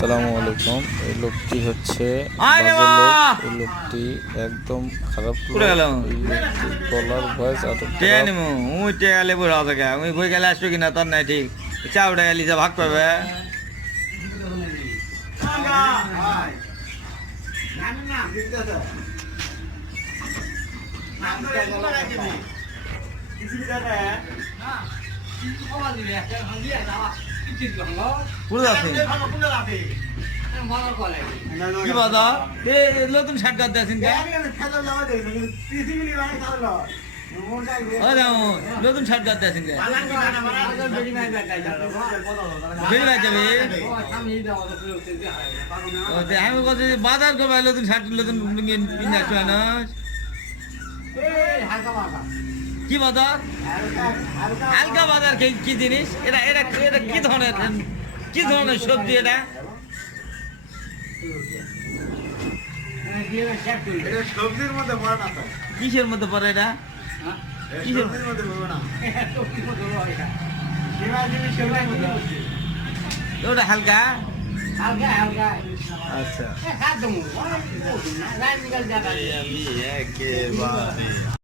আসসালামু আলাইকুম। এই লোকটি হচ্ছে বাজে লোক। এই লোকটি একদম খারাপ লোক। এই লোকটি গলার ভয়েস এত বই গেলে আসবে কিনা তার নাই ঠিক চা উঠে গেলি যা ভাগ পাবে কি বাদা নতুন শার্ট কাটতে আছেন নতুন শার্ট কাটতে আছেন আমি বলছি বাজার করবে নতুন শার্ট নতুন কি বাজার হালকা বাজার কি জিনিস এটা এটা এটা কি ধরনের সবজি এটা সবজির মধ্যে পড়ে না তো কিসের মধ্যে পড়ে এটা কিসের সবজির মধ্যে পড়বে না ওটা হালকা আচ্ছা আমি একেবারে